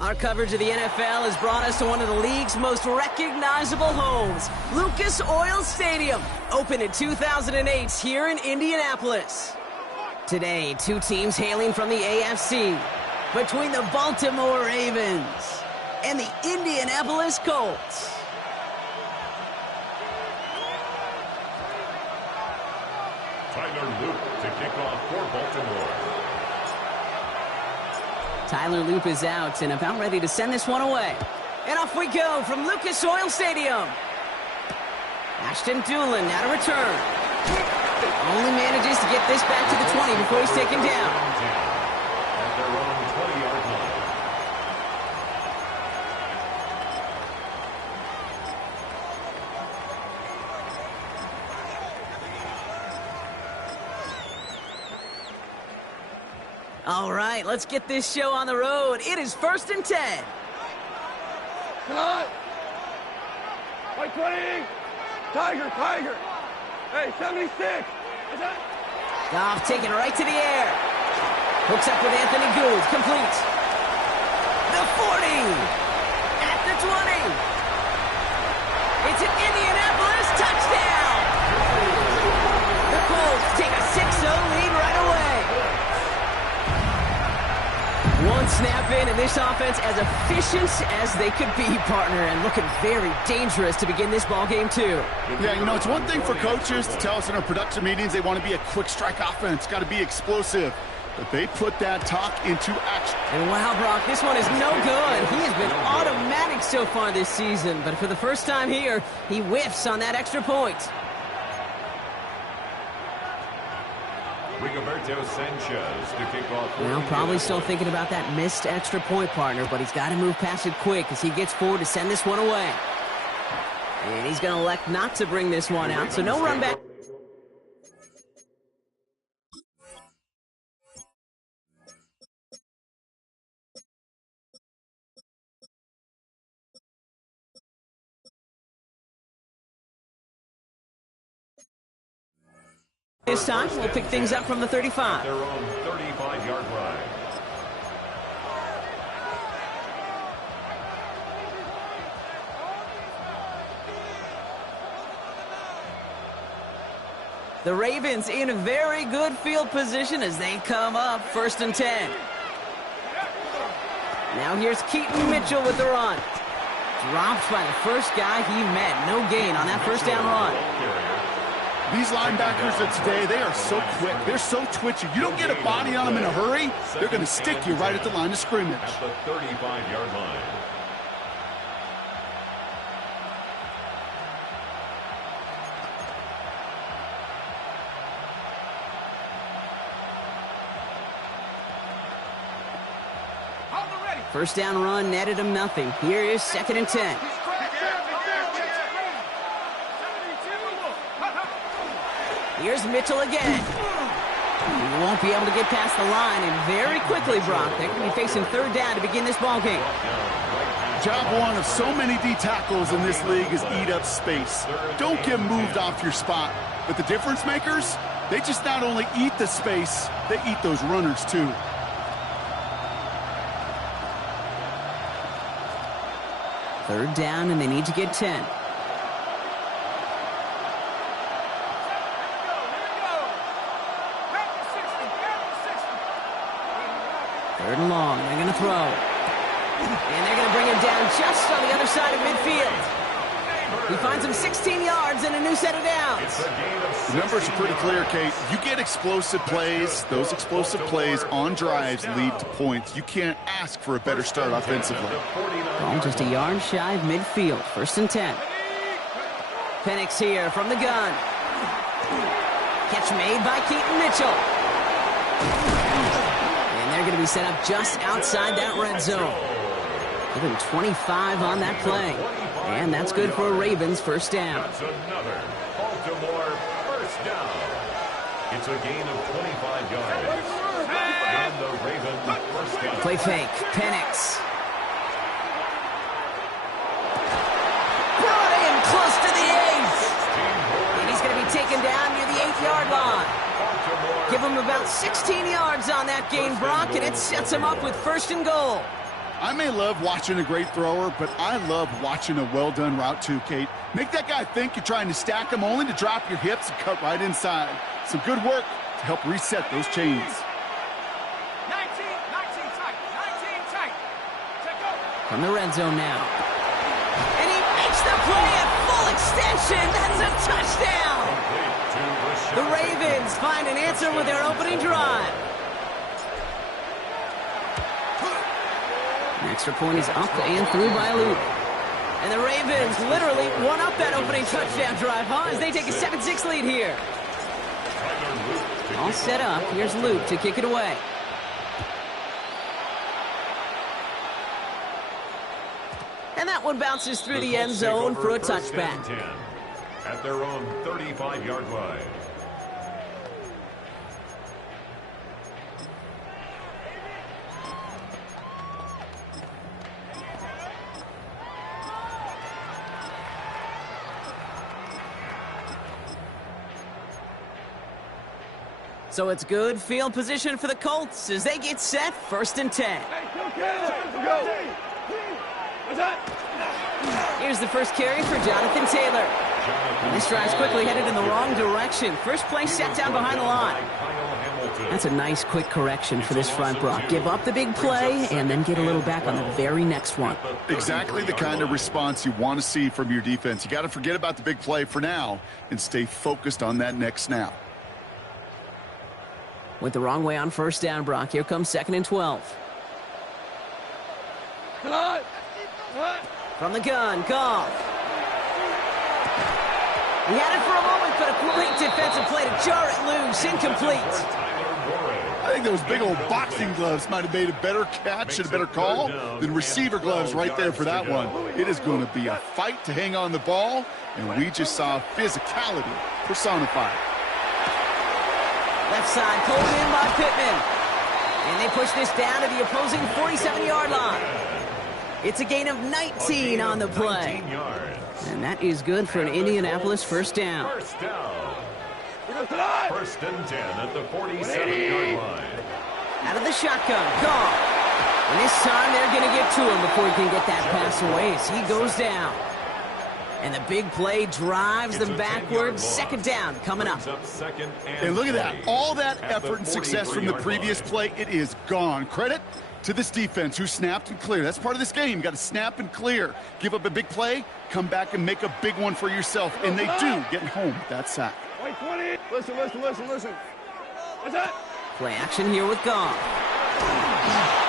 Our coverage of the NFL has brought us to one of the league's most recognizable homes, Lucas Oil Stadium, opened in 2008 here in Indianapolis. Today, two teams hailing from the AFC, between the Baltimore Ravens and the Indianapolis Colts. Tyler Luke to kick off for Baltimore. Tyler Loop is out and about ready to send this one away. And off we go from Lucas Oil Stadium. Ashton Doolin now to return. Only manages to get this back to the 20 before he's taken down. At their own 20-yard line. All right, let's get this show on the road. It is 1st and 10. Cut! White 20! Tiger! Hey, 76! Goff taking right to the air. Hooks up with Anthony Gould. Complete. The 40. At the 20. It's an Indianapolis touchdown. The Colts take a 6-0 lead right away. One snap in, and this offense as efficient as they could be, partner, and looking very dangerous to begin this ball game too. Yeah, you know, it's one thing for coaches to tell us in our production meetings they want to be a quick strike offense, got to be explosive. But they put that talk into action. And wow, Brock, this one is no good. He has been automatic so far this season, but for the first time here, he whiffs on that extra point. Rigoberto Sanchez to kick off. Well, probably still thinking about that missed extra point, partner, but he's got to move past it quick as he gets forward to send this one away. And he's going to elect not to bring this one out, so no run back. This time, we'll pick things up from the 35. Their own 35-yard line. The Ravens in a very good field position as they come up 1st and 10. Now here's Keaton Mitchell with the run. Dropped by the first guy he met. No gain on that first down run. These linebackers of today, they are so quick. They're so twitchy. You don't get a body on them in a hurry, they're going to stick you right at the line of scrimmage. At the 35-yard line. First down run netted him nothing. Here is 2nd and 10. Here's Mitchell again. He won't be able to get past the line, and very quickly, Brock, they're going to be facing 3rd down to begin this ball game. Job one of so many D tackles in this league is eat up space. Don't get moved off your spot. But the difference makers, they just not only eat the space, they eat those runners too. Third down, and they need to get 10. Third and long, they're going to throw. And they're going to bring him down just on the other side of midfield. He finds him 16 yards and a new set of downs. The numbers are pretty clear, Kate. You get explosive plays. Those explosive plays on drives lead to points. You can't ask for a better start offensively. Ball just a yard shy of midfield. 1st and 10. Penix here from the gun. Catch made by Keaton Mitchell. They're going to be set up just outside that red zone. Give him 25 on that play. And that's good for a Ravens first down. That's another Baltimore first down. It's a gain of 25 yards. And the Ravens first down. Play fake. Penix. Brought in close to the 8. And he's going to be taken down near the 8-yard line. Give him about 16 yards on that gain, Brock, and it sets him up with 1st and goal. I may love watching a great thrower, but I love watching a well-done route too, Kate. Make that guy think you're trying to stack him only to drop your hips and cut right inside. Some good work to help reset those chains. 19 tight. From the red zone now. And he makes the play at full extension. That's a touchdown. The Ravens find an answer with their opening drive. An extra point is up and through by Luke. And the Ravens literally won up that opening touchdown drive, as they take a 7-6 lead here. All set up. Here's Luke to kick it away. And that one bounces through the end zone for a touchback. At their own 35-yard line. So it's good field position for the Colts as they get set 1st and 10. Here's the first carry for Jonathan Taylor. And this drive's quickly headed in the wrong direction. First play set down behind the line. That's a nice quick correction for this front, Brock. Give up the big play and then get a little back on the very next one. Exactly the kind of response you want to see from your defense. You got to forget about the big play for now and stay focused on that next snap. Went the wrong way on 1st down, Brock. Here comes 2nd and 12. From the gun, Goff. He had it for a moment, but a great defensive play to jar it loose. Incomplete. I think those big old boxing gloves might have made a better catch and a better call than receiver gloves right there for that one. It is going to be a fight to hang on the ball, and we just saw physicality personified. Left side, pulled in by Pittman. And they push this down to the opposing 47-yard line. It's a gain of 19 on the play. And that is good for an Indianapolis 1st down. 1st and 10 at the 47-yard line. Out of the shotgun, Goff. And this time they're going to get to him before he can get that pass away as he goes down. And the big play drives them backwards. 2nd down coming up. And look at that. All that effort and success from the previous play, it is gone. Credit to this defense who snapped and cleared. That's part of this game. You got to snap and clear. Give up a big play, come back and make a big one for yourself. And they do, getting home with that sack. Wait, 20. Listen. What's that? Play action here with Goff.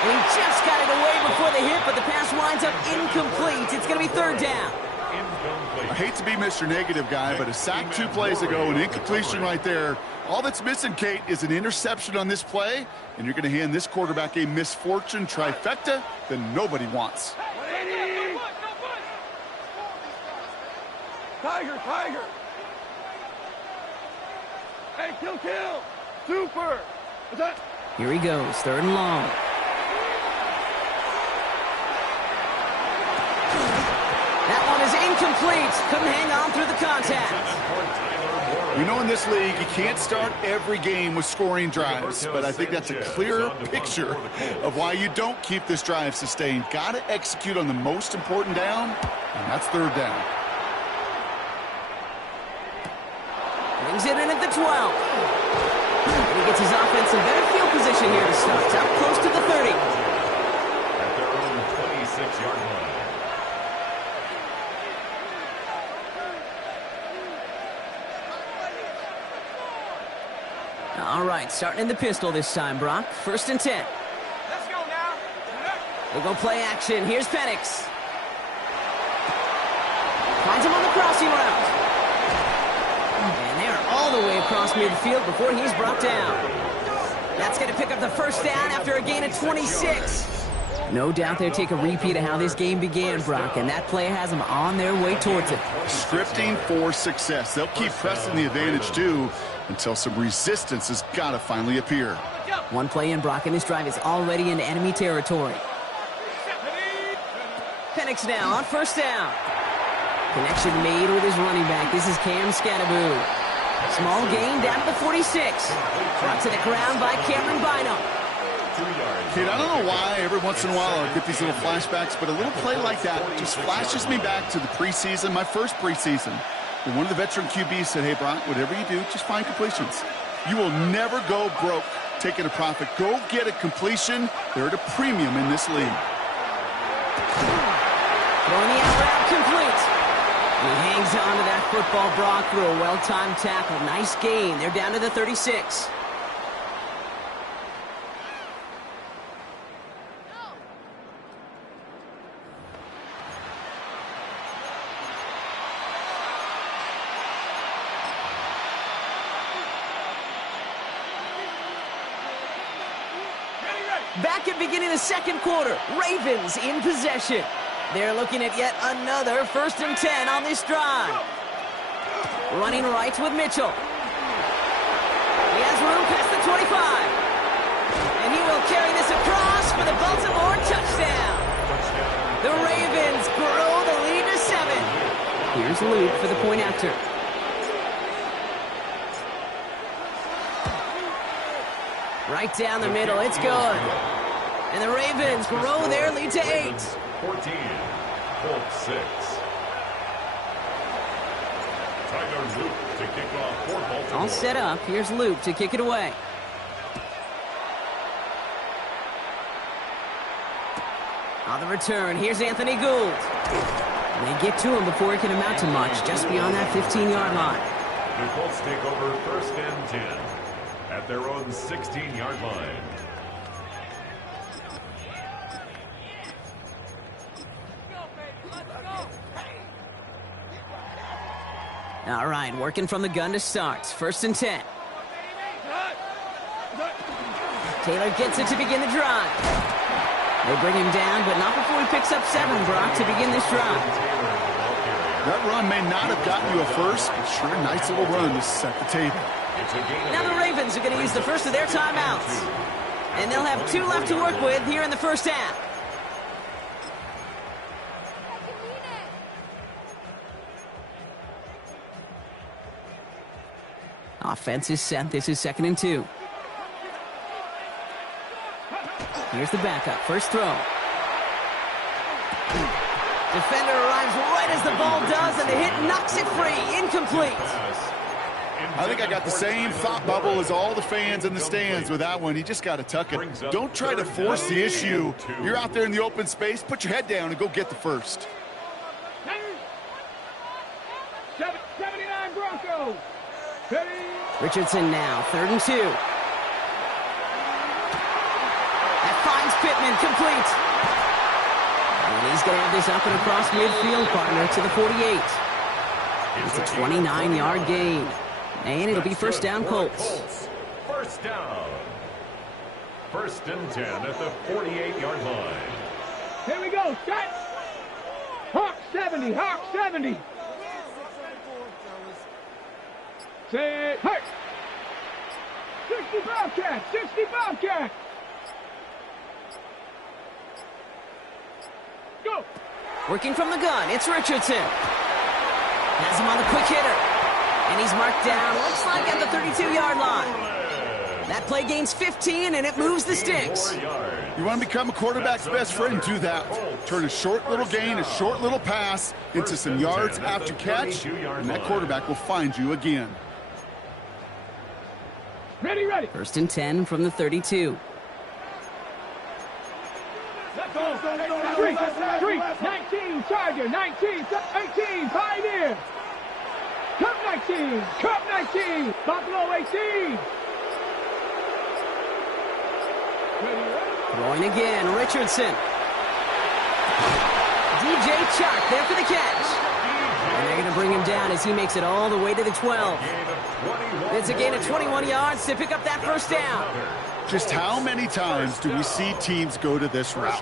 And he just got it away before the hit, but the pass winds up incomplete. It's going to be 3rd down. I hate to be Mr. Negative guy, but a sack 2 plays ago, an incompletion right there. All that's missing, Kate, is an interception on this play, and you're going to hand this quarterback a misfortune trifecta that nobody wants. Tiger. Hey, kill. Super. What's that? Here he goes, 3rd and long. That one is incomplete. Couldn't hang on through the contact. You know, in this league, you can't start every game with scoring drives, but I think that's a clear picture of why you don't keep this drive sustained. Got to execute on the most important down, and that's 3rd down. Brings it in at the 12. And he gets his offense in better field position here to start. Up close to the 30. At their own 26-yard line. All right, starting in the pistol this time, Brock. 1st and 10. Let's go now. We'll go play action. Here's Penix. Finds him on the crossing route. And they're all the way across midfield before he's brought down. That's going to pick up the 1st down after a gain of 26. No doubt they'll take a repeat of how this game began, Brock, and that play has them on their way towards it. Scripting for success. They'll keep pressing the advantage, too, until some resistance has got to finally appear. One play in, Brock, and this drive is already into enemy territory. Penix now on 1st down. Connection made with his running back. This is Cam Scattaboo. Small gain down to the 46. Brought to the ground by Cameron Bynum. Kate, I don't know why every once in a while I'll get these little flashbacks, but a little play like that just flashes me back to the preseason, my first preseason. And one of the veteran QBs said, hey, Brock, whatever you do, just find completions. You will never go broke taking a profit. Go get a completion. They're at a premium in this league. Throwing the out route complete. He hangs on to that football, Brock, through a well-timed tackle. Nice gain. They're down to the 36. Back at beginning of the second quarter, Ravens in possession. They're looking at yet another 1st and 10 on this drive. Running right with Mitchell. He has room past the 25. And he will carry this across for the Baltimore touchdown. The Ravens grow the lead to 7. Here's Luke for the point after. Right down the middle, it's good. And the Ravens grow their lead to 8. 14, Colts 6. Tyler Luke to kick off for Baltimore. All set up. Here's Luke to kick it away. On the return, here's Anthony Gould. And they get to him before it can amount to much, just beyond that 15-yard line. The Colts take over 1st and 10 at their own 16-yard line. All right, working from the gun to start. 1st and 10. Taylor gets it to begin the drive. They bring him down, but not before he picks up 7, Brock, to begin this drive. That run may not have gotten you a first, but sure a nice little run to set the table. Now the Ravens are going to use the first of their timeouts. And they'll have 2 left to work with here in the first half. Offense is set. This is 2nd and 2. Here's the backup. First throw. Defender arrives right as the ball does, and the hit knocks it free. Incomplete. I think I got the same thought bubble as all the fans in the stands with that one. You just got to tuck it. Don't try to force the issue. You're out there in the open space. Put your head down and go get the first. 79 Broncos. Richardson now, 3rd and 2. That finds Pittman, complete. And he's going to have this up and across midfield, partner, to the 48. It's a 29-yard gain. And it'll be 1st down, Colts. 1st down. 1st and 10 at the 48-yard line. Here we go, set. Hawk 70, Hawk 70. Say, hey! 60 Bobcat, 60 Bobcat! Go! Working from the gun, it's Richardson. Has him on the quick hitter. And he's marked down, looks like at the 32-yard line. That play gains 15, and it moves the sticks. You want to become a quarterback's best friend, do that. Turn a short little gain, a short little pass into some yards after catch, and that quarterback will find you again. Ready, ready. 1st and 10 from the 32. Street, 19, Charger, 19, 18, Pioneer. Cup 19, Cup 19, Buffalo 18. Throwing again, Richardson. DJ Chark there for the catch. And they're going to bring him down as he makes it all the way to the 12. It's a gain of 21 yards to pick up that 1st down. Just how many times do we see teams go to this route?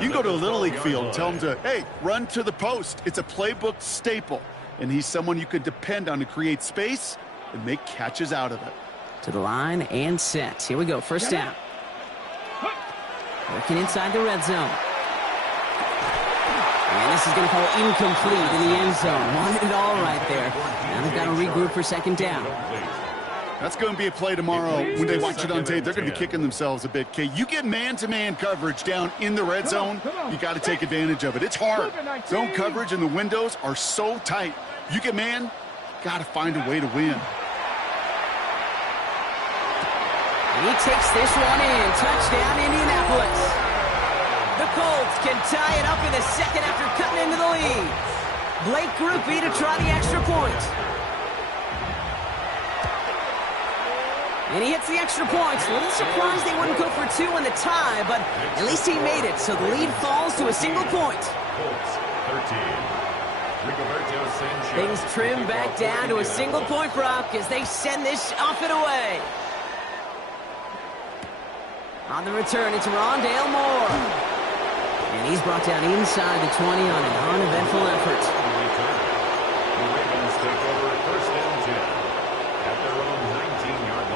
You can go to a Little League field and tell them to, hey, run to the post. It's a playbook staple. And he's someone you can depend on to create space and make catches out of it. To the line and set. Here we go, 1st down. Working inside the red zone. And this is going to fall incomplete in the end zone. Wanted it all right there. Now they've got to regroup for 2nd down. That's going to be a play tomorrow. When they watch it on tape, they're going to be kicking themselves a bit. Okay, you get man-to-man coverage down in the red zone, you got to take advantage of it. It's hard. Zone coverage and the windows are so tight. You get man, got to find a way to win. And he takes this one in. Touchdown, Indianapolis. The Colts can tie it up in the second after cutting into the lead. Blake Grupe to try the extra point. And he hits the extra points. A little surprised they wouldn't go for two in the tie, but at least he made it, so the lead falls to a single point. Colts 13. Things trim back down to a single point, Brock, as they send this off and away. On the return, it's Rondale Moore. And he's brought down inside the 20 on an uneventful effort. The Ravens take over first and 10 at their own 19-yard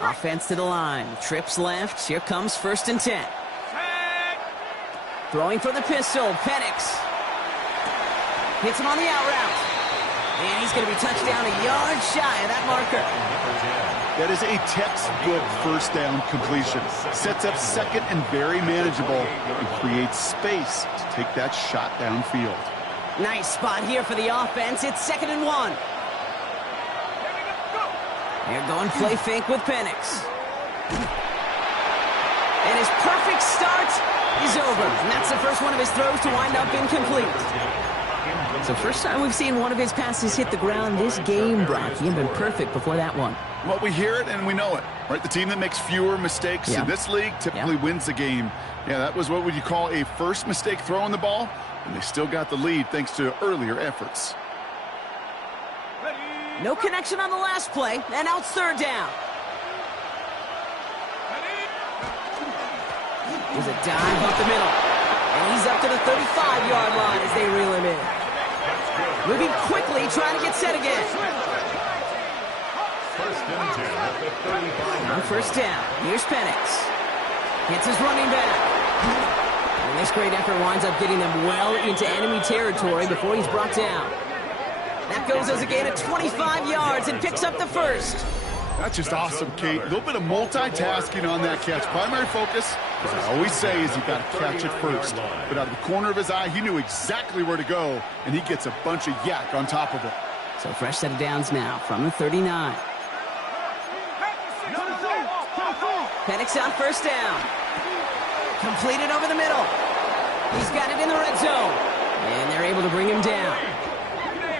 line. Offense to the line. Trips left. Here comes first and 10. Throwing for the pistol. Penix. Hits him on the out route. And he's going to be touched down a yard shy of that marker. That is a textbook first down completion. Sets up second and very manageable and creates space to take that shot downfield. Nice spot here for the offense. It's 2nd and 1. They're going play fake with Penix. And his perfect start is over. And that's the first one of his throws to wind up incomplete. So first time we've seen one of his passes hit the ground this game, Brock. He had been perfect before that one. Well, we hear it and we know it, right? The team that makes fewer mistakes in this league typically wins the game. Yeah, that was what would you call a first mistake throwing the ball, and they still got the lead thanks to earlier efforts. No connection on the last play, and now it's 3rd down. There's a dive up the middle, and he's up to the 35-yard line as they reel him in. Moving quickly, trying to get set again. First and 10 at the 35. On first down, here's Penix. Hits his running back. And this great effort winds up getting them well into enemy territory before he's brought down. That goes as a gain of 25 yards and picks up the first. That's just awesome, Kate. A little bit of multitasking on that catch. Primary focus, as I always say, is you got to catch it first. But out of the corner of his eye, he knew exactly where to go, and he gets a bunch of yak on top of it. So fresh set of downs now from the 39. Penix on first down. Completed over the middle. He's got it in the red zone. And they're able to bring him down.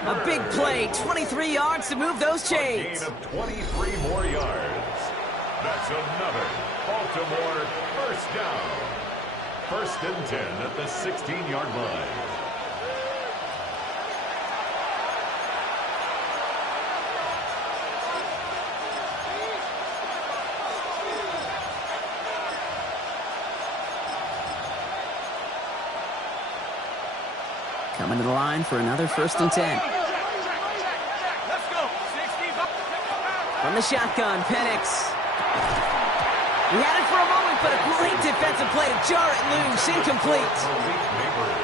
A big play, 23 yards to move those chains. A gain of 23 more yards. That's another Baltimore first down. First and 10 at the 16-yard line. Coming to the line for another first and 10. From the shotgun, Penix. He had it for a moment, but a great defensive play to jar it loose. Incomplete.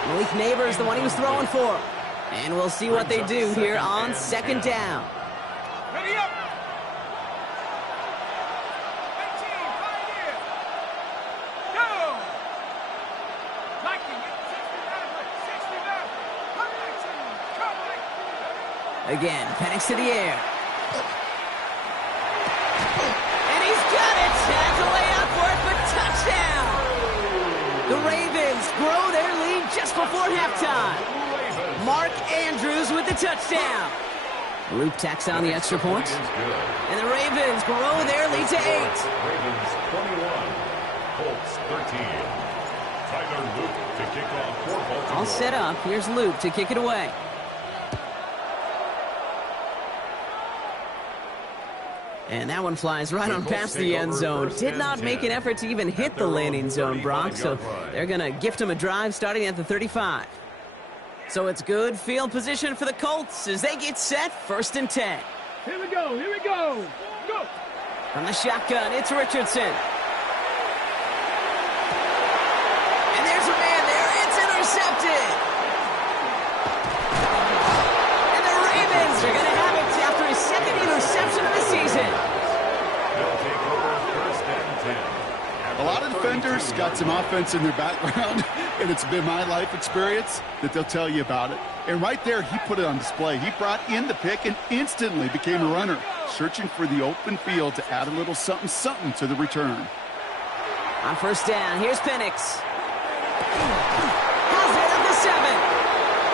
Malik Neighbors, the one he was throwing for. And we'll see what they do here on 2nd down. Ready up. Go. Again, Penix to the air. And he's got it. Has a layout for it, but touchdown. The Ravens grow their lead just before halftime. Mark Andrews with the touchdown. Luke tacks on the extra point. And the Ravens grow their lead to 8. Ravens 21, Colts 13. Tyler Luke to kick off for Baltimore. All set up. Here's Luke to kick it away. And that one flies right on past the end zone. Did not make an effort to even hit the landing zone, Brock, so they're going to gift him a drive starting at the 35. So it's good field position for the Colts as they get set, 1st and 10. Here we go. Here we go. Go. From the shotgun, it's Richardson. And there's a man intercepted. And the Ravens are going to have it after his second interception of the season. They'll take over first and 10. A lot of defenders got some offense in their background, and it's been my life experience that they'll tell you about it. And right there, he put it on display. He brought in the pick and instantly became a runner, searching for the open field to add a little something to the return. On first down, here's Penix. Has it at the 7.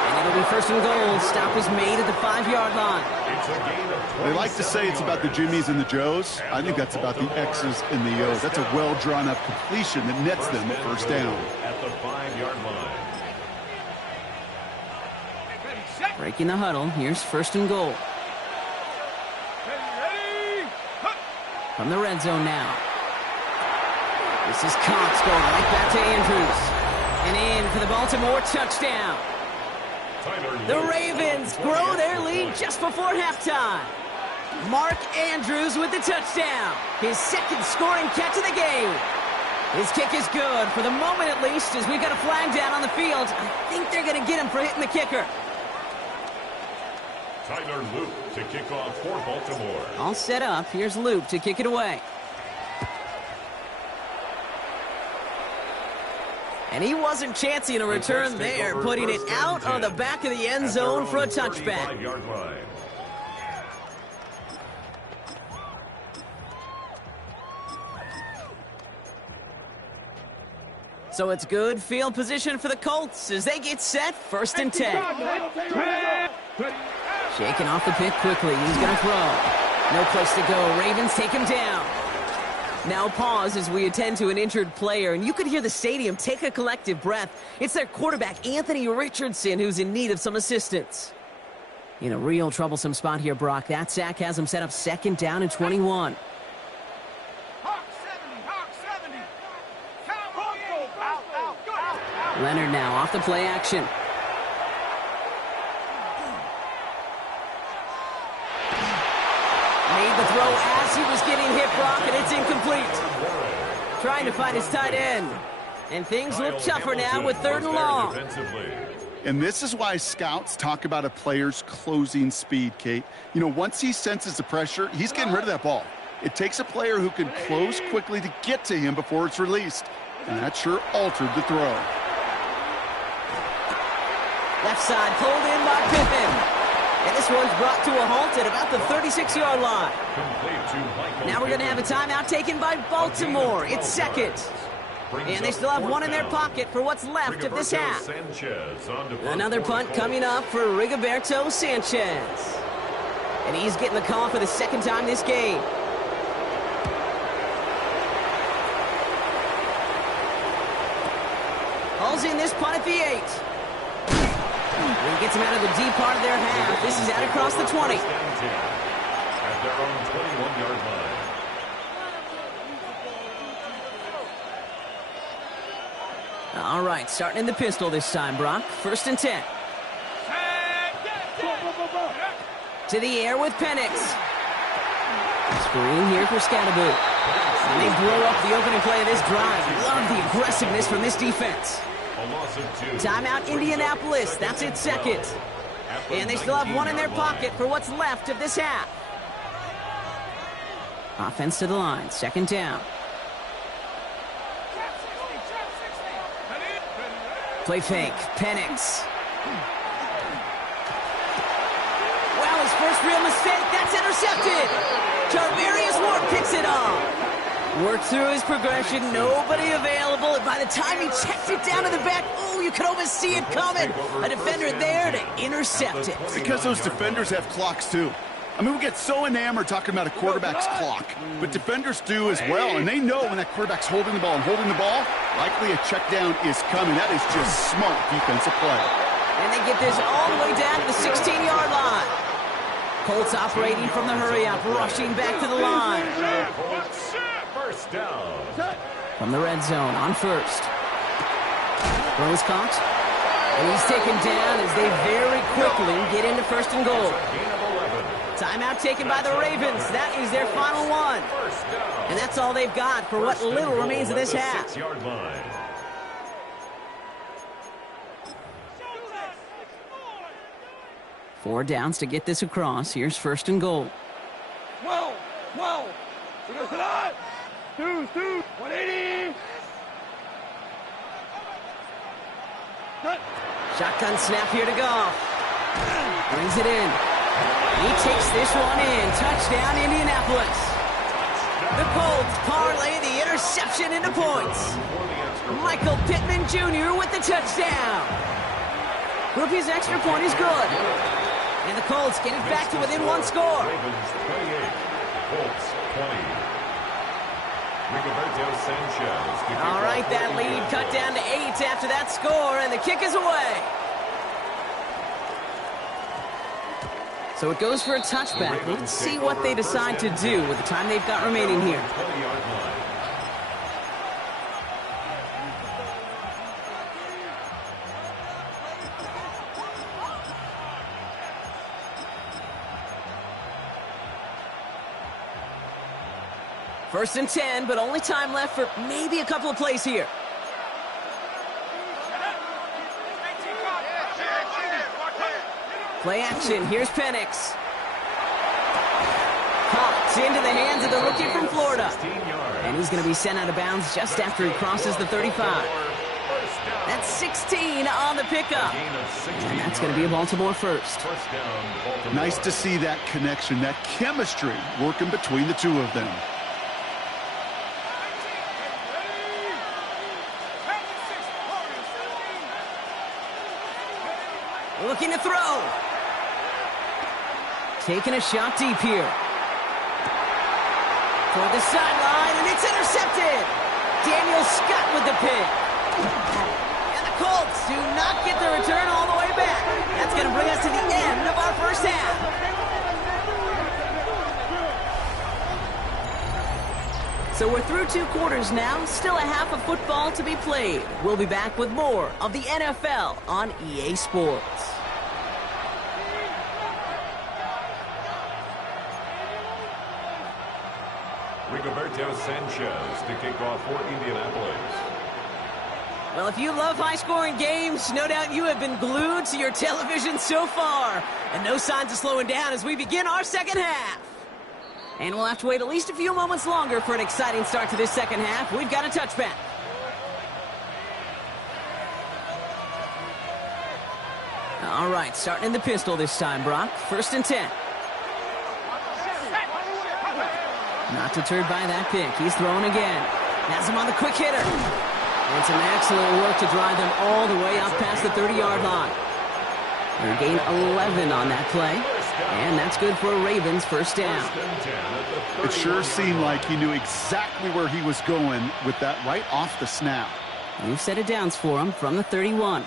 And it'll be first and goal. Stop is made at the 5-yard line. It's a gain of 27 They like to say it's about the Jimmies and the Joes. I think that's about the X's and the O's. That's a well-drawn-up completion that nets them a first down. At the 5-yard line. Breaking the huddle, here's first and goal. From the red zone now. This is Cox going right back to Andrews. And in for the Baltimore touchdown. The Ravens grow their lead just before halftime. Mark Andrews with the touchdown. His second scoring catch of the game. His kick is good, for the moment at least, as we've got a flag down on the field. I think they're going to get him for hitting the kicker. Tyler Luke to kick off for Baltimore. All set up. Here's Luke to kick it away. And he wasn't chancing a return there, putting it out on the back of the end zone for a touchback. So it's good field position for the Colts as they get set, first and 10. Shaking off the pick quickly. He's going to throw. No place to go. Ravens take him down. Now pause as we attend to an injured player, and you could hear the stadium take a collective breath. It's their quarterback, Anthony Richardson, who's in need of some assistance. In a real troublesome spot here, Brock. That sack has him set up second down and 21. Leonard now off the play action. Made the throw as he was getting hit, Brock, and it's incomplete. Trying to find his tight end. And things look tougher now with third and long. And this is why scouts talk about a player's closing speed, Kate. You know, once he senses the pressure, he's getting rid of that ball. It takes a player who can close quickly to get to him before it's released. And that sure altered the throw. Left side pulled in by Pittman. And this one's brought to a halt at about the 36-yard line. Now we're going to have a timeout taken by Baltimore. It's second. And they still have one in their pocket for what's left of this half. Another punt coming up for Rigoberto Sanchez. And he's getting the call for the second time this game. Hauls in this punt at the 8. And he gets him out of the deep part of their half. This is out across the 20. At their own 21-yard line. All right, starting in the pistol this time, Brock. First and 10. To the air with Penix. Screen here for Scatterboot. And they blow up the opening play of this drive. Love the aggressiveness from this defense. Timeout Indianapolis. That's its second. And they still have one in their pocket for what's left of this half. Offense to the line. Second down. Play fake. Penix. Well, his first real mistake. That's intercepted. Charvarius Ward picks it off. Worked through his progression. Nobody available. And by the time he checked it down to the back, oh, you could almost see it coming. A defender there to intercept it. Because those defenders have clocks, too. I mean, we get so enamored talking about a quarterback's clock, but defenders do as well, and they know when that quarterback's holding the ball likely a check down is coming. That is just smart defensive play. And they get this all the way down to the 16-yard line. Colts operating from the hurry-up, rushing back to the line. First down. From the red zone on first. Throws caught. And he's taken down as they very quickly get into first and goal. Timeout taken by the Ravens. That is their final one. And that's all they've got for what little remains of this half. 4 downs to get this across. Here's 1st and goal. 12, 12. 2, 180. Shotgun snap here to Goff. Brings it in. He takes this one in. Touchdown, Indianapolis. The Colts parlay the interception into points. Michael Pittman Jr. with the touchdown. Groupie's extra point is good. And the Colts get it back to within 1 score. Ravens 28, Colts 20. Rigoberto Sanchez. All right, that lead cut down to 8 after that score, and the kick is away. So it goes for a touchback. Let's see what they decide to do with the time they've got remaining here. 20-yard line. First and 10, but only time left for maybe a couple of plays here. Play action. Here's Penix. Caught into the hands of the rookie from Florida. And he's going to be sent out of bounds just after he crosses the 35. That's 16 on the pickup. And that's going to be a Baltimore first. Nice to see that connection, that chemistry working between the two of them. Looking to throw. Taking a shot deep here. For the sideline, and it's intercepted. Daniel Scott with the pick. And the Colts do not get the return all the way back. That's going to bring us to the end of our first half. So we're through 2 quarters now. Still a half of football to be played. We'll be back with more of the NFL on EA Sports. Rigoberto Sanchez to kick off for Indianapolis. Well, if you love high-scoring games, no doubt you have been glued to your television so far. And no signs of slowing down as we begin our second half. And we'll have to wait at least a few moments longer for an exciting start to this second half. We've got a touchback. All right, starting in the pistol this time, Brock. 1st and 10. Not deterred by that pick. He's throwing again. Has him on the quick hitter. And some excellent work to drive them all the way up past the 30-yard line. They gain 11 on that play. And that's good for a Ravens first down. It sure seemed like he knew exactly where he was going with that right off the snap. New set of downs for him from the 31.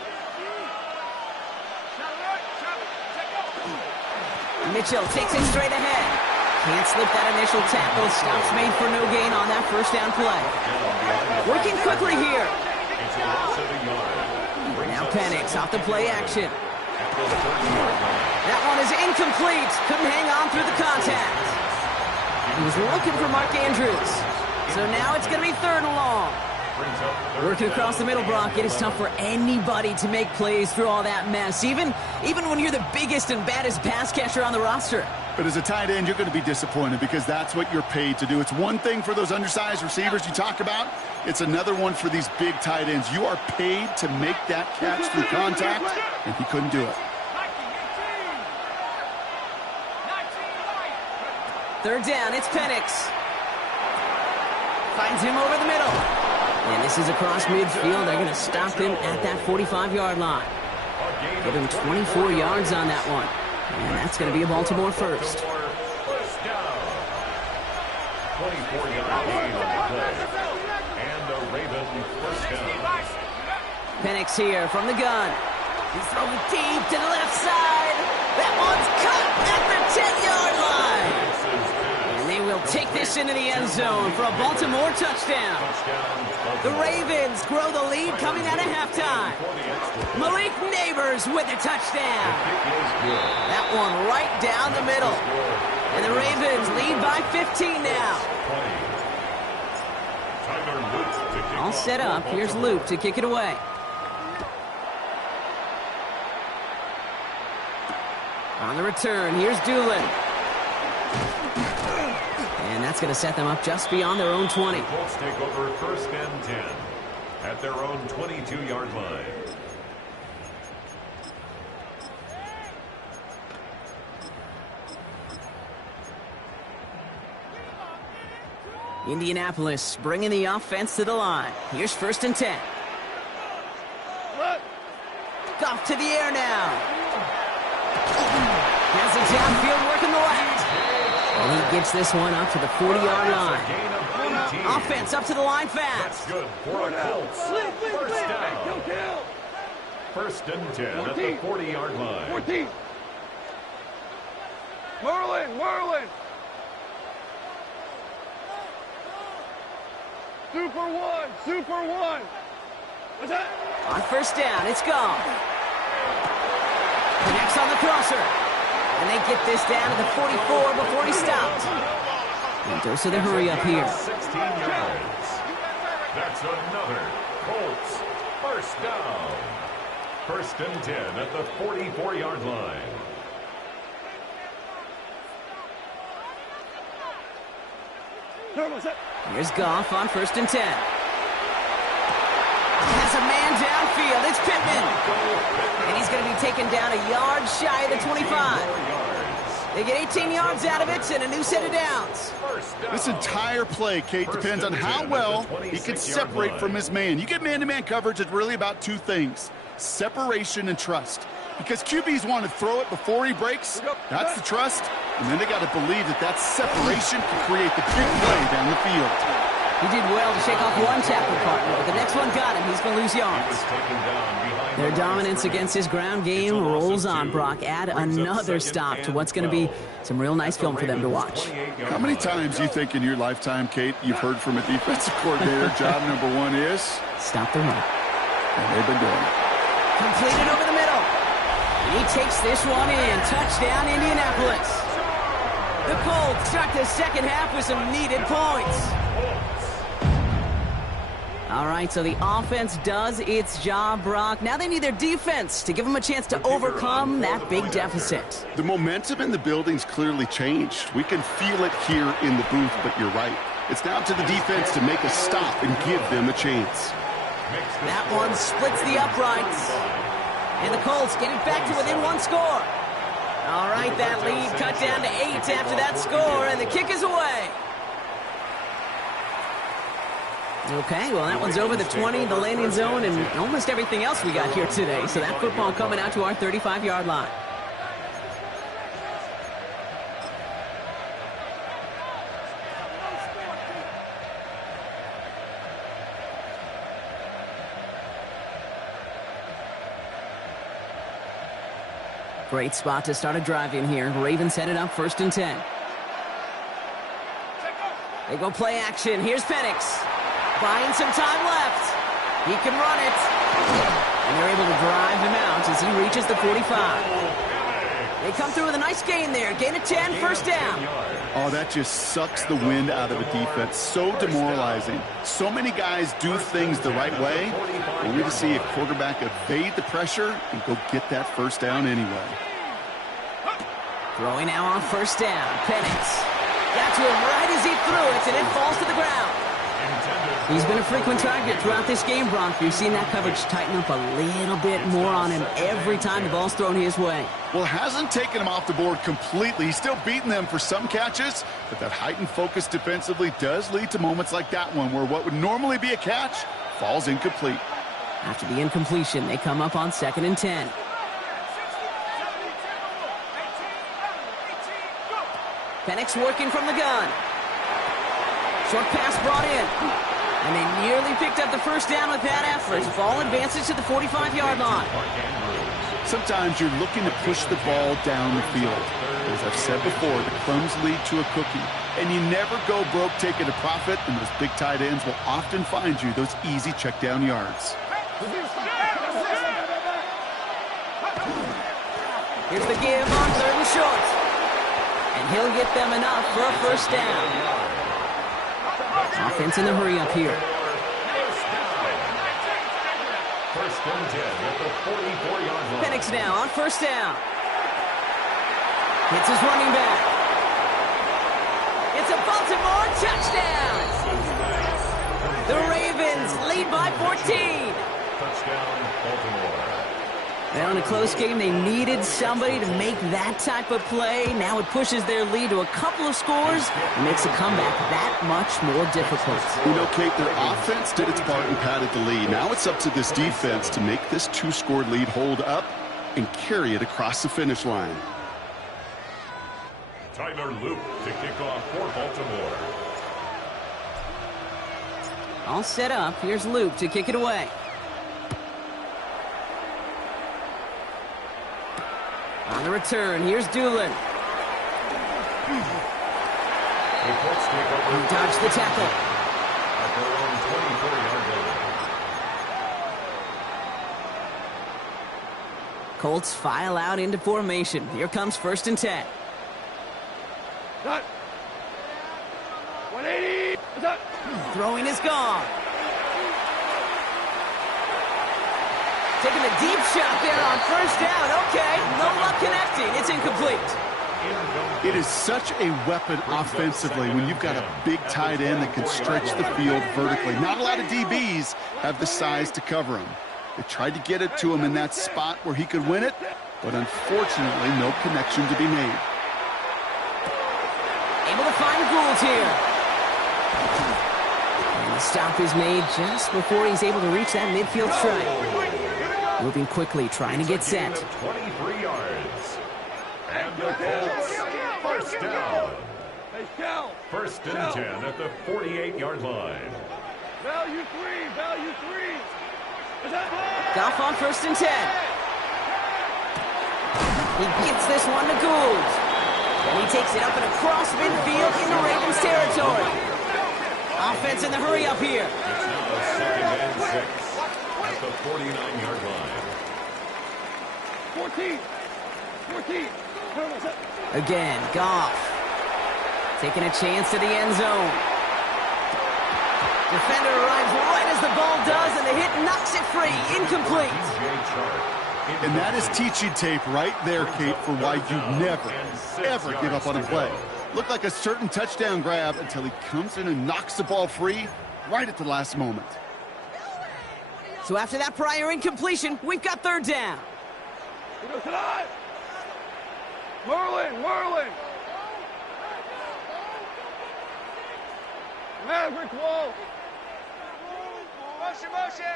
Mitchell takes it straight ahead. Can't slip that initial tackle. Stops made for no gain on that first down play. Working quickly here. Now Penix off the play action. That one is incomplete. Couldn't hang on through the contact. He was looking for Mark Andrews. So now it's going to be 3rd and long. Working across the middle, Brock. It is tough for anybody to make plays through all that mess, even when you're the biggest and baddest pass catcher on the roster. But as a tight end, you're going to be disappointed because that's what you're paid to do. It's one thing for those undersized receivers you talk about. It's another one for these big tight ends. You are paid to make that catch through contact, and he couldn't do it. 3rd down, it's Penix. Finds him over the middle. And this is across midfield. They're going to stop him at that 45-yard line. Give him 24 yards on that one. And that's going to be a Baltimore first. 24-yard gain on the play. And a Raven first down. Penix here from the gun. He's throwing deep to the left side. That one's cut at the 10-yard line. And they will take this into the end zone for a Baltimore touchdown. The Ravens grow the lead coming out of halftime. Malik Neighbors with the touchdown. That one right down the middle. And the Ravens lead by 15 now. All set up. Here's Luke to kick it away. On the return, here's Doolin. And that's going to set them up just beyond their own 20. The Colts take over 1st and 10 at their own 22-yard line. Indianapolis bringing the offense to the line. Here's 1st and 10. Goff to the air now. Has it downfield working the left. And he gets this one up to the 40-yard line. Offense up to the line fast. That's good for the Colts. 1st down. 1st and 10 at the 40-yard line. 14. Merlin. Super one. What's that? On 1st down, it's gone. Connects on the crosser. And they get this down to the 44 before he stopped. And dose of the hurry up here. 16 yards. That's another Colts 1st down. 1st and 10 at the 44-yard line. Here's Goff on 1st and 10. Has a man downfield. It's Pittman. And he's going to be taken down a yard shy of the 25. They get 18 yards out of it and a new set of downs. This entire play, Kate, depends on how well he can separate from his man. You get man-to-man coverage, it's really about two things: separation and trust. Because QBs want to throw it before he breaks. That's the trust. And then they got to believe that separation can create the big play down the field. He did well to shake off one tackle partner, but the next one got him. He's going to lose yards. Their dominance against his ground game rolls on, Brock. Add another stop to what's going to be some real nice film for them to watch. How many times do you think in your lifetime, Kate, you've heard from a defensive coordinator, job number one is? Stop the run. And they've been doing it. Completed over the middle. He takes this one in. Touchdown, Indianapolis. The Colts start the second half with some needed points. All right, so the offense does its job, Brock. Now they need their defense to give them a chance to overcome that big deficit. The momentum in the building's clearly changed. We can feel it here in the booth, but you're right. It's now to the defense to make a stop and give them a chance. That one splits the uprights. And the Colts get it back to within one score. All right, that lead cut down to 8 after that score, and the kick is away. Okay, well, that one's over the 20, the landing zone, and almost everything else we got here today. So that football coming out to our 35-yard line. Great spot to start a drive in here. Ravens headed up 1st and 10. They go play action. Here's Penix. Buying some time left. He can run it. And they're able to drive him out as he reaches the 45. They come through with a nice gain there. Gain of 10, 1st down. Oh, that just sucks the wind out of a defense. So demoralizing. So many guys do things the right way, only to see a quarterback evade the pressure and go get that 1st down anyway. Throwing now on 1st down. Penix. Got to him right as he threw it, and it falls to the ground. He's been a frequent target throughout this game, Brock. You've seen that coverage tighten up a little bit more on him every time the ball's thrown his way. Well, hasn't taken him off the board completely. He's still beating them for some catches, but that heightened focus defensively does lead to moments like that one where what would normally be a catch falls incomplete. After the incompletion, they come up on 2nd and 10. Penix working from the gun. Short pass brought in. And they nearly picked up the 1st down with that effort. Ball advances to the 45-yard line. Sometimes you're looking to push the ball down the field. As I've said before, the crumbs lead to a cookie. And you never go broke taking a profit, and those big tight ends will often find you those easy check down yards. Here's the give on 3rd and short. And he'll get them enough for a 1st down. Offense in the hurry up here. 1st and 10 at the 44-yard line. Penix now on 1st down. Hits his running back. It's a Baltimore touchdown. The Ravens lead by 14. Touchdown, Baltimore. Now in a close game, they needed somebody to make that type of play. Now it pushes their lead to a couple of scores and makes a comeback that much more difficult. You know, Kate, their offense did its part and padded the lead. Now it's up to this defense to make this two-score lead hold up and carry it across the finish line. Tyler Luke to kick off for Baltimore. All set up. Here's Luke to kick it away. On the return, here's Doolin. The Colts take over. Dodged the tackle. At their own 24-yard line. Colts file out into formation. Here comes 1st and 10. Cut. 180. Cut. Throwing is gone. Taking the deep shot there on 1st down. Okay, no luck connecting. It's incomplete. It is such a weapon offensively when you've got a big tight end that can stretch the field vertically. Not a lot of DBs have the size to cover him. They tried to get it to him in that spot where he could win it, but unfortunately, no connection to be made. Able to find Gould here. And the stop is made just before he's able to reach that midfield strike. Moving quickly, trying to get set. 23 yards. And the Colts, 1st down. Hey, Cal. 1st and 10 at the 48-yard line. Value 3. Value 3. Goff on 1st and 10. He gets this one to Gould. And he takes it up and across midfield into Ravens territory. Offense in the hurry up here. It's now 2nd and 6 at the 49-yard line. 14. 14. Again, Goff. Taking a chance to the end zone. Defender arrives right as the ball does, and the hit knocks it free. Incomplete. And that is teaching tape right there, Kate, for why you never, ever give up on a play. Looked like a certain touchdown grab until he comes in and knocks the ball free right at the last moment. So after that prior incompletion, we've got 3rd down. Merlin. Maverick wall. Motion.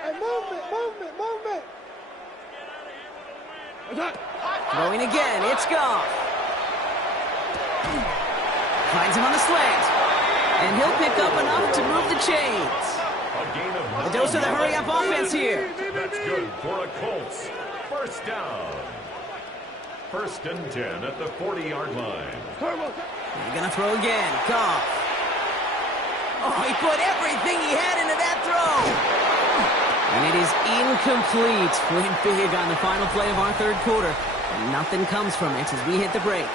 Hey, movement. Throwing again, it's Goff. Finds him on the slant. And he'll pick up enough to move the chains. A dose of the hurry-up offense here. That's good for a Colts. 1st down. 1st and 10 at the 40-yard line. They're going to throw again. Goff. Oh, he put everything he had into that throw. And it is incomplete. Went big on the final play of our 3rd quarter. And nothing comes from it as we hit the break.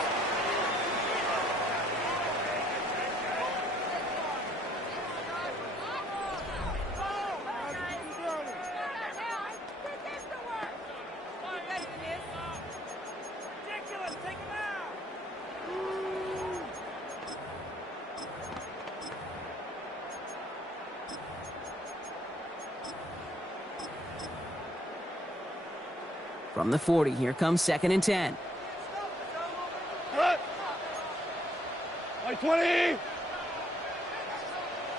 From the 40, here comes 2nd and 10. Cut. 20.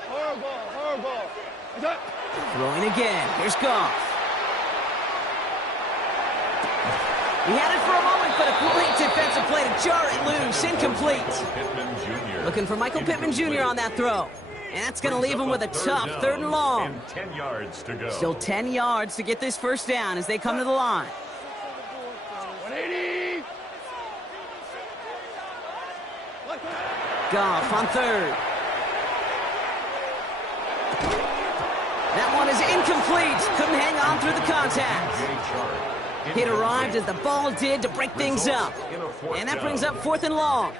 Horrible. Throwing again. Here's Goff. He had it for a moment, but a great defensive play to jar it loose. Incomplete. Looking for Michael Pittman Jr. on that throw. And that's going to leave him with a tough 3rd and long. And 10 yards to go. Still 10 yards to get this 1st down as they come to the line. 180. Goff on 3rd. That one is incomplete. Couldn't hang on through the contact. Hit arrived as the ball did to break things up. And that brings up 4th and long.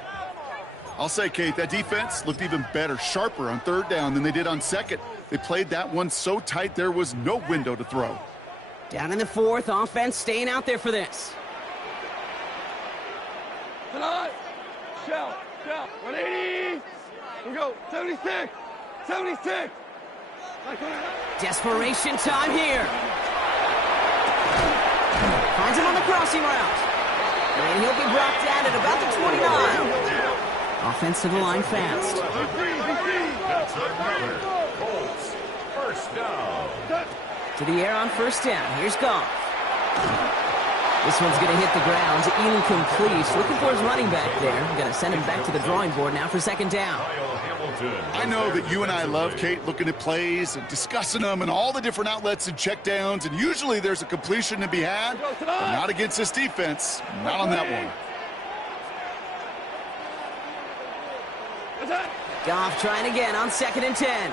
I'll say, Kate, that defense looked even better, sharper on 3rd down than they did on 2nd. They played that one so tight there was no window to throw. Down in the 4th, offense staying out there for this. Shell. 180. We go. 76. 76. Desperation time here. Finds him on the crossing route. And he'll be brought down at about the 29. Offense to the line fast. That's another Colts first down. To the air on first down. Here's Goff. This one's going to hit the ground. Incomplete. Looking for his running back there. Going to send him back to the drawing board now for second down. I know that you and I love, Kate, looking at plays and discussing them and all the different outlets and checkdowns, and usually there's a completion to be had, but not against this defense. Not on that one. Goff trying again on 2nd and 10.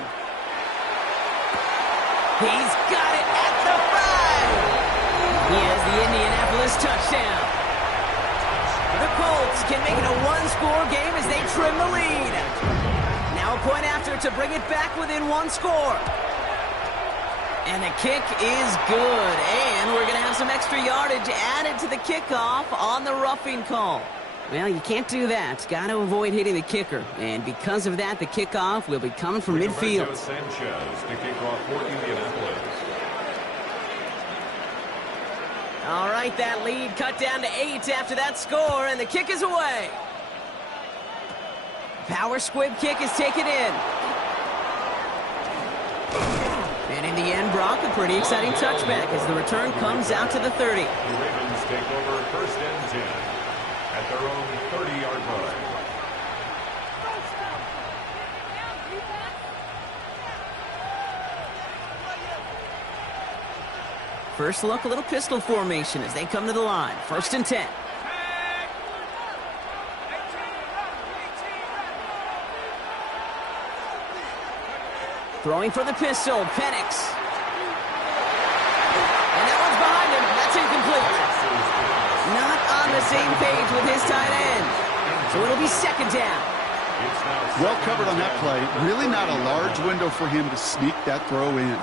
He's got it at the 5. He has the Indianapolis touchdown. The Colts can make it a one-score game as they trim the lead. Now a point after to bring it back within one score. And the kick is good. And we're going to have some extra yardage added to the kickoff on the roughing call. Well, you can't do that. Got to avoid hitting the kicker. And because of that, the kickoff will be coming from midfield. Sanchez to kick off for Indianapolis. All right, that lead cut down to 8 after that score, and the kick is away. Power squib kick is taken in. And in the end, Brock, a pretty exciting touchback as the return comes out to the 30. The Ravens take over first and 10 at their own 30-yard line. First look, a little pistol formation as they come to the line. First and 10. Throwing for the pistol, Penix. And that one's behind him. That's incomplete. Not on the same page with his tight end. So it'll be second down. Well covered on that play. Really not a large window for him to sneak that throw in.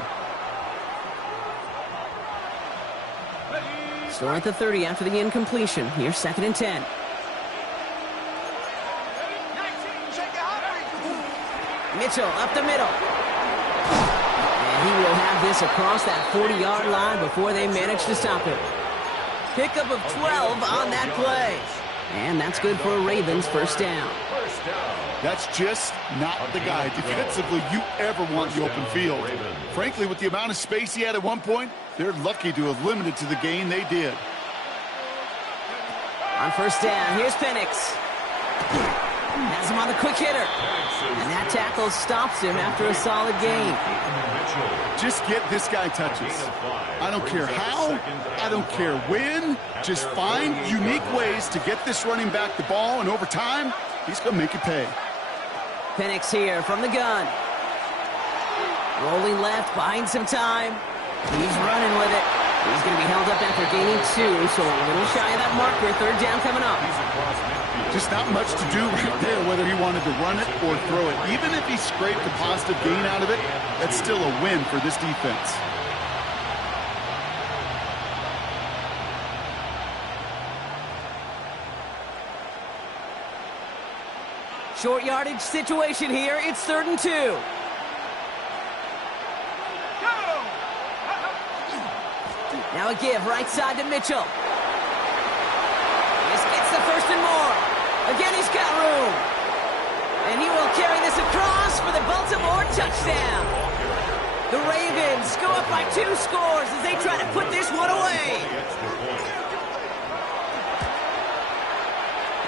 Still at the 30 after the incompletion. Here's second and 10. Mitchell up the middle. And he will have this across that 40-yard line before they manage to stop it. Pickup of 12 on that play. And that's good for a Ravens first down. That's just not the guy defensively you ever want in the open field. Frankly, with the amount of space he had at one point, they're lucky to have limited to the gain they did. On first down, here's Penix. Has him on the quick hitter. And that tackle stops him after a solid gain. Just get this guy touches. I don't care how, I don't care when. Just find unique ways to get this running back the ball, and over time, he's going to make it pay. Penix here from the gun. Rolling left, buying some time. He's running with it. He's going to be held up after gaining 2, so a little shy of that marker. Third down coming up. Just not much to do right there, whether he wanted to run it or throw it. Even if he scraped a positive gain out of it, that's still a win for this defense. Short yardage situation here. It's 3rd and 2. Now a give right side to Mitchell. This gets the first and more. Again, he's got room. And he will carry this across for the Baltimore touchdown. The Ravens go up by 2 scores as they try to put this one away.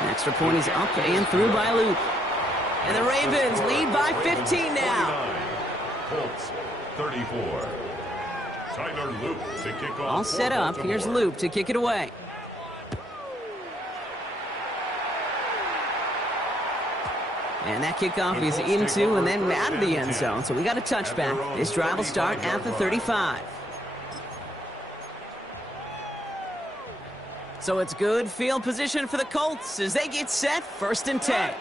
An extra point is up and through by Luke. And the Ravens lead by 15 now. Colts 34. Tyler Luke to kick off. All set up. Here's Luke to kick it away. And that kickoff is into and then out of the end zone. So we got a touchback. This drive will start at the 35. So it's good field position for the Colts as they get set. 1st and 10.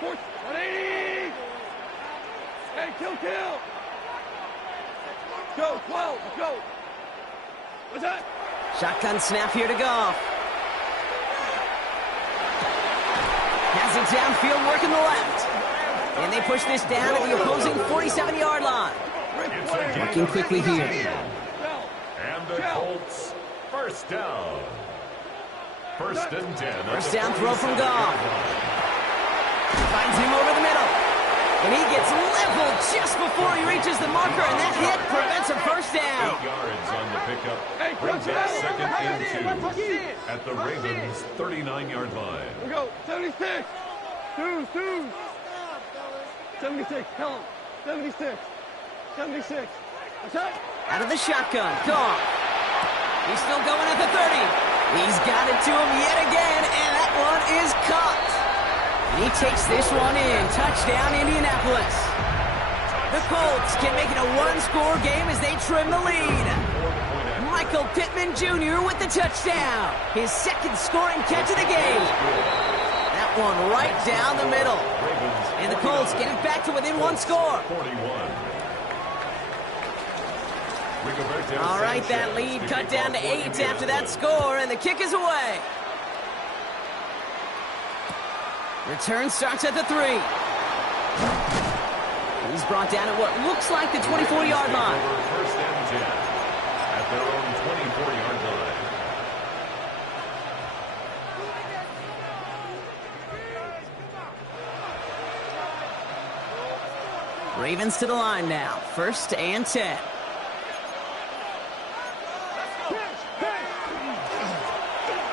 180. Hey, kill. Go, 12, let's go. What's that? Shotgun snap here to Goff. Has it downfield, working the left. And they push this down at the opposing 47-yard line. Working quickly here. And the Colts, first down. First and 10. First down throw from Goff. Finds him over the middle. And he gets leveled just before he reaches the marker, and that hit prevents a first down. 8 yards on the pickup. Brings up second and 2 at the Ravens' 39-yard line. We go, 76. Two. 76, tell him. 76. 76. What's that? Out of the shotgun, Goff. He's still going at the 30. He's got it to him yet again, and that one is caught. And he takes this one in. Touchdown, Indianapolis. The Colts can make it a one-score game as they trim the lead. Michael Pittman Jr. with the touchdown. His second scoring catch of the game. That one right down the middle. And the Colts get it back to within one score. 41. All right, that lead cut down to 8 after that score, and the kick is away. Return starts at the 3. He's brought down at what looks like the 24-yard line. First and 10 at their own 24-yard line. Ravens to the line now. First and 10.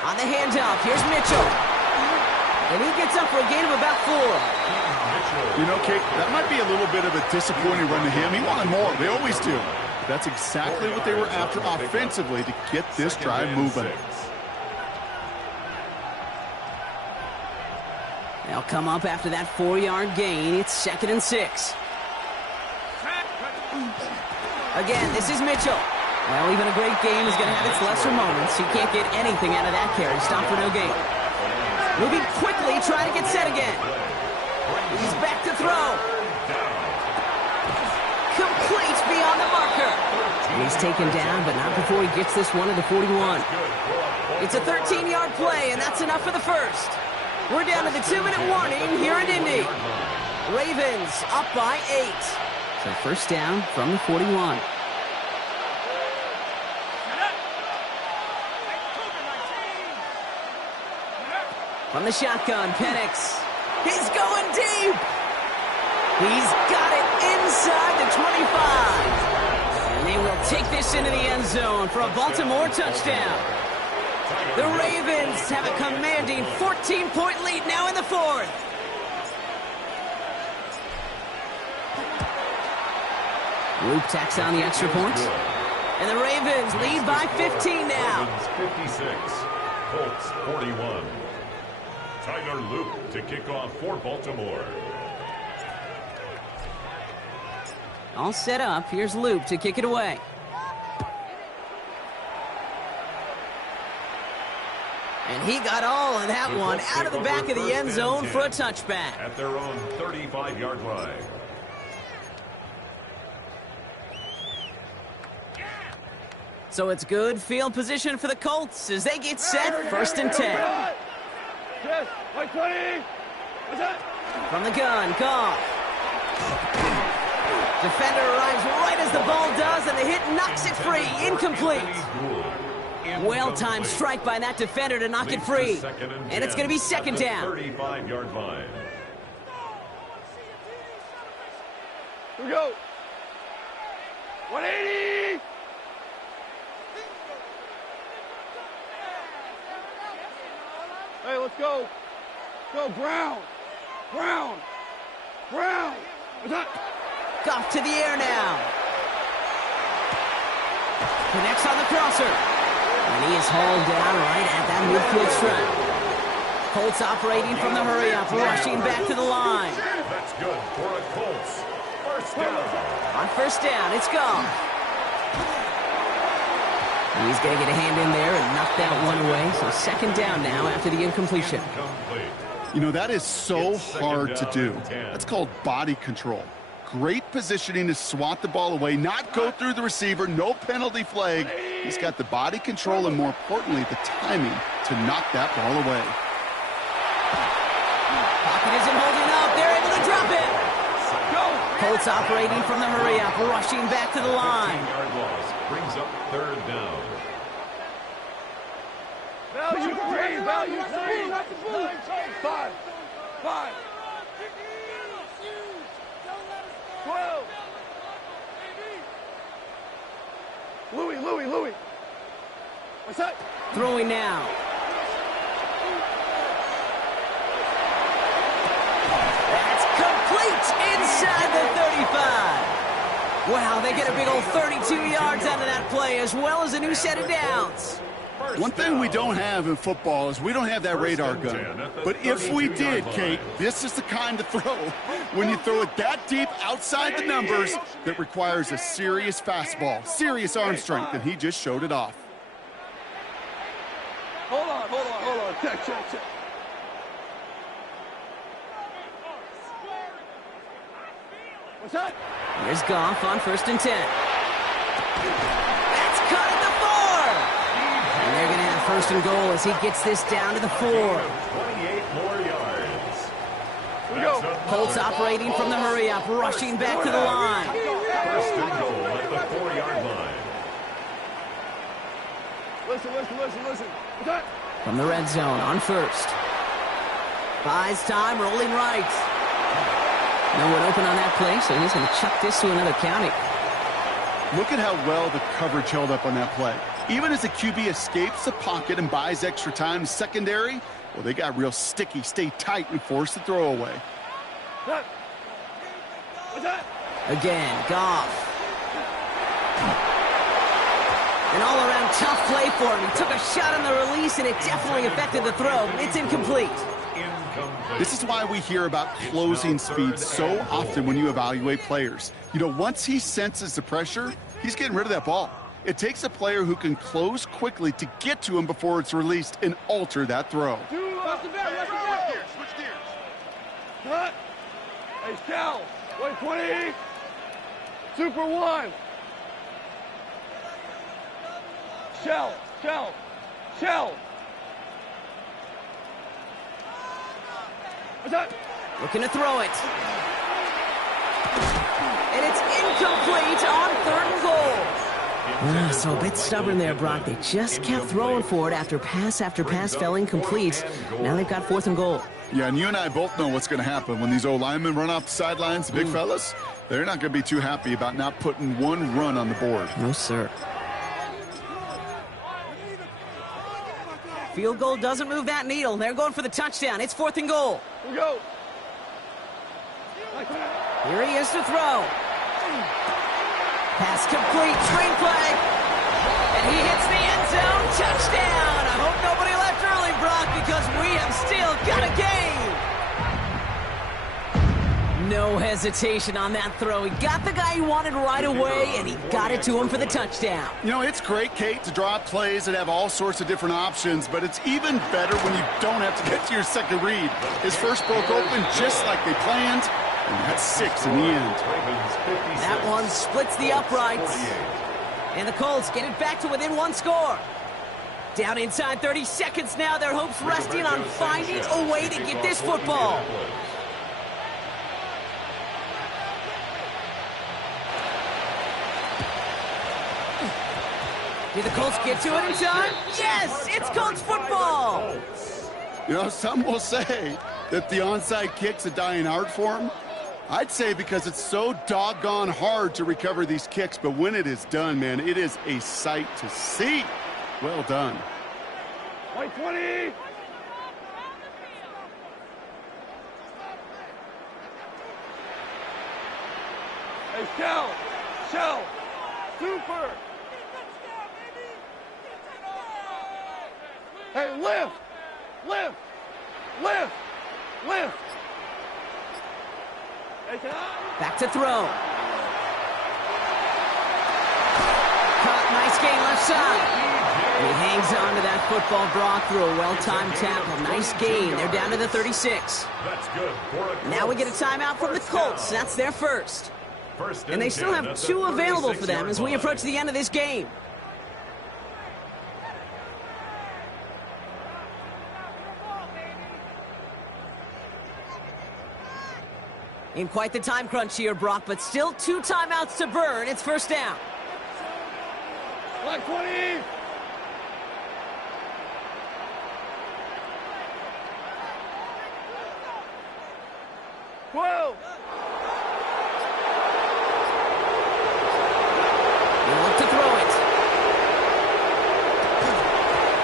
On the handoff, here's Mitchell. And he gets up for a gain of about 4. You know, Kate, that might be a little bit of a disappointing run to him. He wanted more. They always do. But that's exactly what they were after offensively to get this drive moving. They'll come up after that 4-yard gain. It's second and 6. Again, this is Mitchell. Well, even a great game is going to have its lesser moments. He can't get anything out of that carry. Stop for no gain. Moving quickly, trying to get set again. He's back to throw. Complete beyond the marker. And he's taken down, but not before he gets this one to the 41. It's a 13-yard play, and that's enough for the first. We're down to the 2-minute warning here at Indy. Ravens up by 8. So first down from the 41. From the shotgun, Penix. He's going deep. He's got it inside the 25. And they will take this into the end zone for a Baltimore touchdown. The Ravens have a commanding 14-point lead now in the 4th. Luke tacks on the extra point. And the Ravens lead by 15 now. 56, Colts 41. Tyler Luke to kick off for Baltimore. All set up. Here's Luke to kick it away. And he got all of that one out of the back of the end zone for a touchback. At their own 35-yard line. So it's good field position for the Colts as they get set. First and 10. Yes, 120. What's that? From the gun, Goff. Defender arrives right as the ball does, and the hit knocks it free. Incomplete. Well-timed strike by that defender to knock it free. And it's going to be second down. 35-yard line. Here we go. 180. Hey, let's go. Go, Brown. Brown. Brown. What's that? Goff to the air now. Connects on the crosser. And he is hauled down right at that midfield stripe. Colts operating from the hurry-up, rushing back to the line. That's good for a Colts. First down. On first down, it's Goff. He's going to get a hand in there and knock that one away. So second down now after the incompletion. You know, that is so hard to do. That's called body control. Great positioning to swat the ball away, not go through the receiver, no penalty flag. He's got the body control and, more importantly, the timing to knock that ball away. isn't holding up. They're able to drop it. Colts operating from the hurry-up, rushing back to the line. 15-yard loss brings up third down. Value three, value three. 5, 5. 12. Louis. What's that? Throwing now. That's complete inside the 35. Wow, they get a big old 32 yards out of that play, as well as a new set of downs. One thing we don't have in football is we don't have that radar gun. But if we did, Kate, this is the kind of throw, when you throw it that deep outside the numbers, that requires a serious fastball, serious arm strength, and he just showed it off. Hold on. Check. What's that? Here's Goff on 1st and 10. That's caught at the 4. And they're going to have 1st and goal as he gets this down to the 4. 28 more yards. We go. Colts operating from the hurry-up, rushing back to the line. 1st and goal at the 4-yard line. Listen. What's that? From the red zone on 1st. Buys time, rolling right. No one open on that play, so he's going to chuck this to another county. Look at how well the coverage held up on that play. Even as the QB escapes the pocket and buys extra time in secondary, well, they got real sticky, stay tight, and force the throw away. What's that? Again, Goff. An all-around tough play for him. He took a shot on the release, and it definitely affected the throw. It's incomplete. This is why we hear about closing speed so often when you evaluate players. You know, once he senses the pressure, he's getting rid of that ball. It takes a player who can close quickly to get to him before it's released and alter that throw. Switch gears. Cut. Hey, Shell. 120. Super 1. Shell. What's that? Looking to throw it. And it's incomplete on 3rd and goal. So a bit stubborn there, Brock. They just kept throwing for it after pass fell incomplete. Now they've got 4th and goal. Yeah, and you and I both know what's going to happen when these old linemen run off the sidelines, the big fellas. They're not going to be too happy about not putting one run on the board. No, sir. Field goal doesn't move that needle. They're going for the touchdown. It's 4th and goal. We go. Here he is to throw. Pass complete. Screenplay. And he hits the end zone. Touchdown. I hope nobody left early, Brock, because we have still got a game. No hesitation on that throw. He got the guy he wanted right away, and he got it to him for the touchdown. You know, it's great, Kate, to draw up plays that have all sorts of different options, but it's even better when you don't have to get to your second read. His first broke open just like they planned, and that's 6 in the end. That one splits the uprights. And the Colts get it back to within 1 score. Down inside 30 seconds now. Their hopes resting on finding a way to get this football. Did the Colts get to it in time? Yes! It's Colts football! You know, some will say that the onside kick's a dying art form. I'd say because it's so doggone hard to recover these kicks, but when it is done, man, it is a sight to see. Well done. 20. Hey, Shell. Super. Hey, lift. Back to throw. Caught, nice gain left side. He hangs on to that football, Brock, through a well-timed tackle. Nice gain. They're down to the 36. That's good. Now we get a timeout from the Colts. That's their first. And they still have 2 available for them as we approach the end of this game. In quite the time crunch here, Brock, but still 2 timeouts to burn. It's first down. Like 20. Whoa. He'll look to throw it.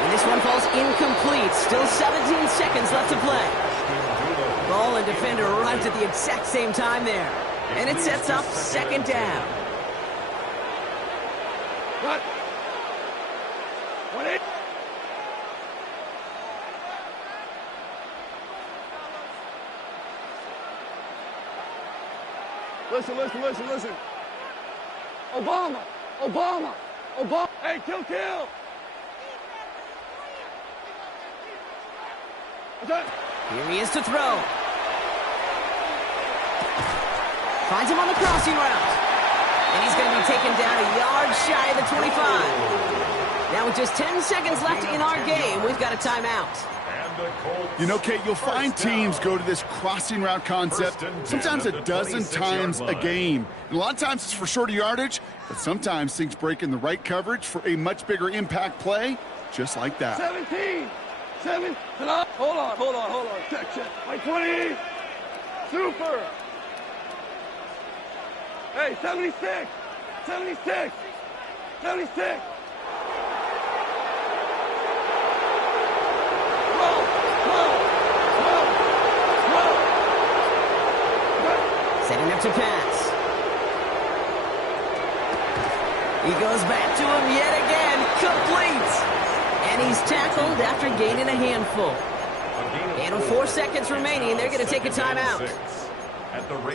And this one falls incomplete. Still 17 seconds left to play. Ball and defender arrived at the exact same time there. And it sets up second down. What? 20. Listen. Obama. Hey, kill. Here he is to throw. Finds him on the crossing route. And he's going to be taken down a yard shy of the 25. Now with just 10 seconds left in our game, we've got a timeout. You know, Kate, you'll find teams go to this crossing route concept sometimes a dozen times a game. And a lot of times it's for shorter yardage, but sometimes things break in the right coverage for a much bigger impact play, just like that. 17. 7. Hold on. Check. Like 20. Super. Hey, 76. Setting up to pass. He goes back to him yet again. Complete. And he's tackled after gaining a handful. And with 4 seconds remaining, they're going to take a timeout.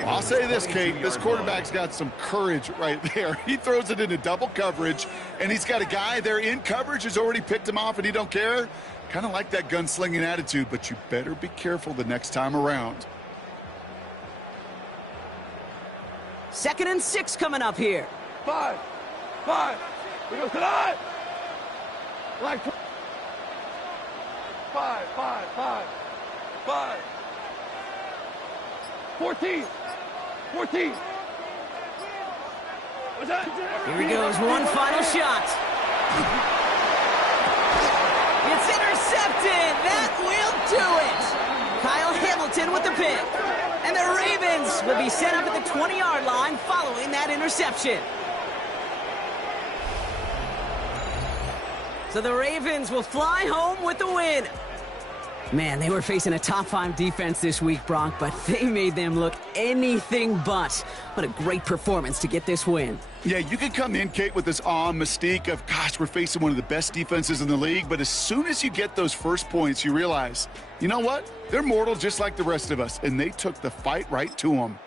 I'll say this, Kate, this quarterback's got some courage right there. He throws it into double coverage, and he's got a guy there in coverage who's already picked him off, and he don't care. Kind of like that gunslinging attitude, but you better be careful the next time around. 2nd and 6 coming up here. 5. He goes tonight. Like 5. 14. What's that? Here he goes, one final shot. It's intercepted. That will do it. Kyle Hamilton with the pick. And the Ravens will be set up at the 20-yard line following that interception. So the Ravens will fly home with the win. Man, they were facing a top 5 defense this week, Brock, but they made them look anything but. What a great performance to get this win. Yeah, you can come in, Kate, with this awe and mystique of, gosh, we're facing one of the best defenses in the league, but as soon as you get those first points, you realize, you know what? They're mortal just like the rest of us, and they took the fight right to them.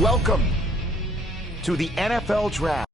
Welcome to the NFL Draft.